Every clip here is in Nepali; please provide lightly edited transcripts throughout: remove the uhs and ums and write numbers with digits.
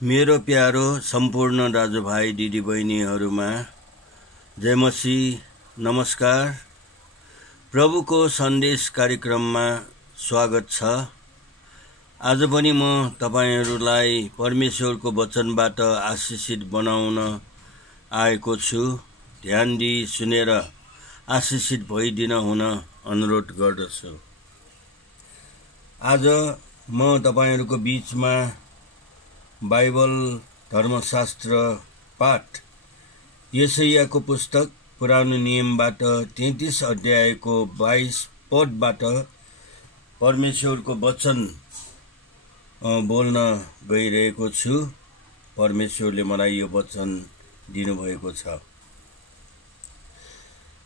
मेरो प्यारो सम्पूर्ण दाजुभाइ दिदीबहिनीहरूमा जय मसीह नमस्कार। प्रभुको सन्देश कार्यक्रममा स्वागत छ। आज पनि म तपाईहरूलाई परमेश्वरको वचनबाट आशिषित बनाउन आएको छु। ध्यान दिई सुनेर आशिषित भइदिन हुन अनुरोध गर्दछु। आज म तपाईहरूको बीचमा बाइबल धर्मशास्त्र पाठ यशायाको पुस्तक पुरानो नियमबाट 33 अध्यायको 22 पदबाट परमेश्वरको वचन बोल्न गइरहेको छु। परमेश्वरले मलाई यो वचन दिनुभएको छ।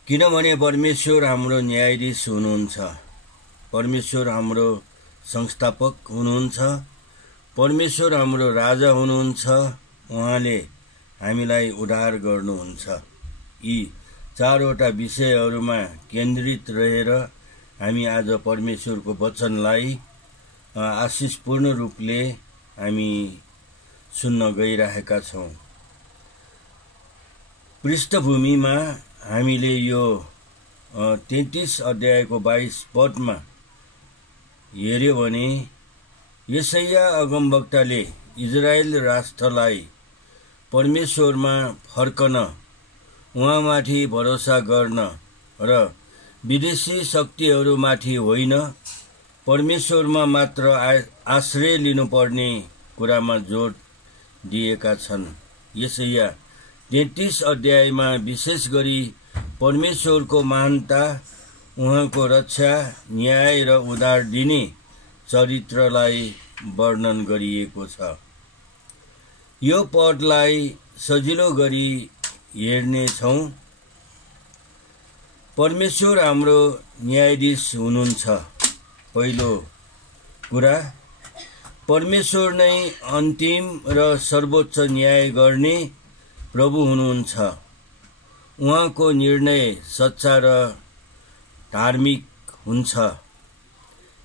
किनभने परमेश्वर हाम्रो न्यायाधीश हुनुहुन्छ, परमेश्वर हाम्रो संस्थापक हुनुहुन्छ, परमेश्वर हाम्रो राजा हुनुहुन्छ। उहाँले हामीलाई उद्धार गर्नुहुन्छ। यी चारवटा विषयहरूमा केन्द्रित रहेर हामी आज परमेश्वरको वचनलाई आशिषपूर्ण रूपले हामी सुन्न गइरहेका छौँ। पृष्ठभूमिमा हामीले यो 33 अध्यायको 22 पदमा हेर्यो भने यशाया अगमवक्ताले इजरायल राष्ट्रलाई परमेश्वरमा फर्कन, उहाँमाथि भरोसा गर्न र विदेशी शक्तिहरूमाथि होइन परमेश्वरमा मात्र आश्रय लिनुपर्ने कुरामा जोड दिएका छन्। यशाया 33 अध्यायमा विशेष गरी परमेश्वरको महानता, उहाँको रक्षा, न्याय र उद्धार दिने चरित्रलाई वर्णन गरिएको छ। यो पदलाई सजिलो गरी हेर्नेछौँ। परमेश्वर हाम्रो न्यायाधीश हुनुहुन्छ। पहिलो कुरा, परमेश्वर नै अन्तिम र सर्वोच्च न्याय गर्ने प्रभु हुनुहुन्छ। उहाँको निर्णय सच्चा र धार्मिक हुन्छ।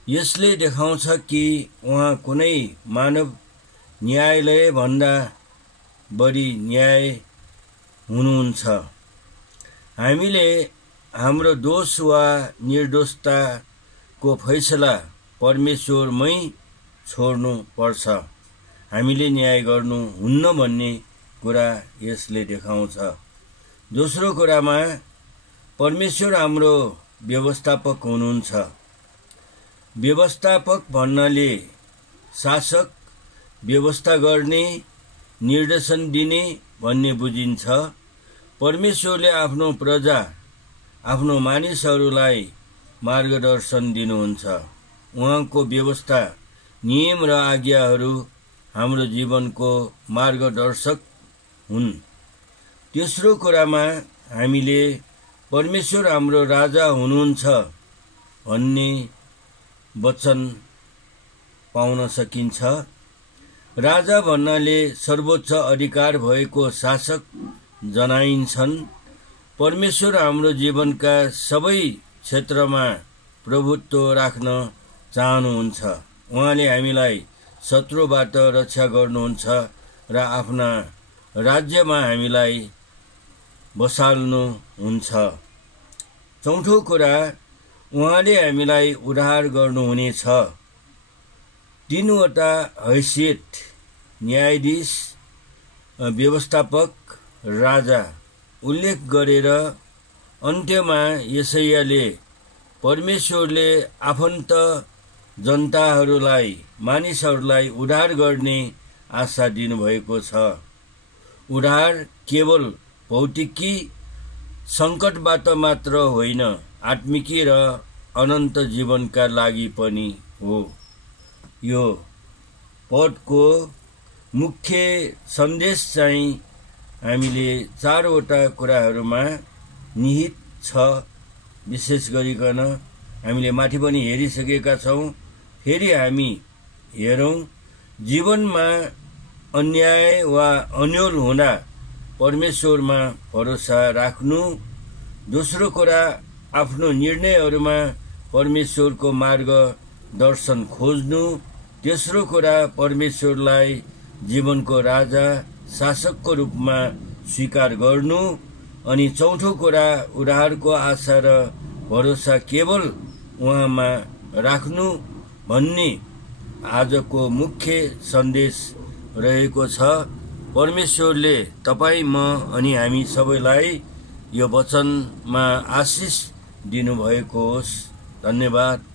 यसले देखाउँछ कि उहाँ कुनै मानव न्यायालय भन्दा बढी न्याय हुनुहुन्छ। हामीले हाम्रो दोष वा निर्दोषताको फैसला परमेश्वरमै छोड्नु पर्छ। हामीले न्याय गर्नु हुन्न भन्ने कुरा यसले देखाउँछ। दोस्रो कुरामा, परमेश्वर हाम्रो व्यवस्थापक हुनुहुन्छ। व्यवस्थापक भन्नाले शासक, व्यवस्था गर्ने, निर्देशन दिने भन्ने बुझिन्छ। परमेश्वरले आफ्नो प्रजा, आफ्नो मानिसहरूलाई मार्गदर्शन दिनुहुन्छ। उहाँको व्यवस्था, नियम र आज्ञाहरू हाम्रो जीवनको मार्गदर्शक हुन्। तेस्रो कुरामा, हामीले परमेश्वर हाम्रो राजा हुनुहुन्छ भन्ने वचन पाउन सकिन्छ। राजा भन्नाले सर्वोच्च अधिकार भएको शासक जनाइन्छन्। परमेश्वर हाम्रो जीवनका सबै क्षेत्रमा प्रभुत्व राख्न चाहनुहुन्छ। उहाँले हामीलाई शत्रुबाट रक्षा गर्नुहुन्छ र आफ्ना राज्यमा हामीलाई बसाल्नुहुन्छ। चौथो कुरा, उहाँले हामीलाई उद्धार गर्नुहुनेछ। तीनवटा हैसियत, न्यायाधीश, व्यवस्थापक, राजा उल्लेख गरेर अन्त्यमा यशायाले परमेश्वरले आफन्त जनताहरूलाई, मानिसहरूलाई उद्धार गर्ने आशा दिनुभएको छ। उद्धार केवल भौतिकी सङ्कटबाट मात्र होइन, आत्मिकी र अनन्त जीवनका लागि पनि हो। यो पदको मुख्य सन्देश चाहिँ हामीले चारवटा कुराहरूमा निहित छ। विशेष गरिकन हामीले माथि पनि हेरिसकेका छौँ। फेरि हामी हेरौँ। जीवनमा अन्याय वा अन्योल हुँदा परमेश्वरमा भरोसा राख्नु। दोस्रो कुरा, आफ्नो निर्णयहरूमा परमेश्वरको मार्ग दर्शन खोज्नु। तेस्रो कुरा, परमेश्वरलाई जीवनको राजा शासकको रूपमा स्वीकार गर्नु, अनि चौथो कुरा उद्धारको आशा र भरोसा केवल उहाँमा राख्नु भन्ने आजको मुख्य सन्देश रहेको छ। परमेश्वरले तपाईँ, म अनि हामी सबैलाई यो वचनमा आशिष दिनुभएको होस्। धन्यवाद।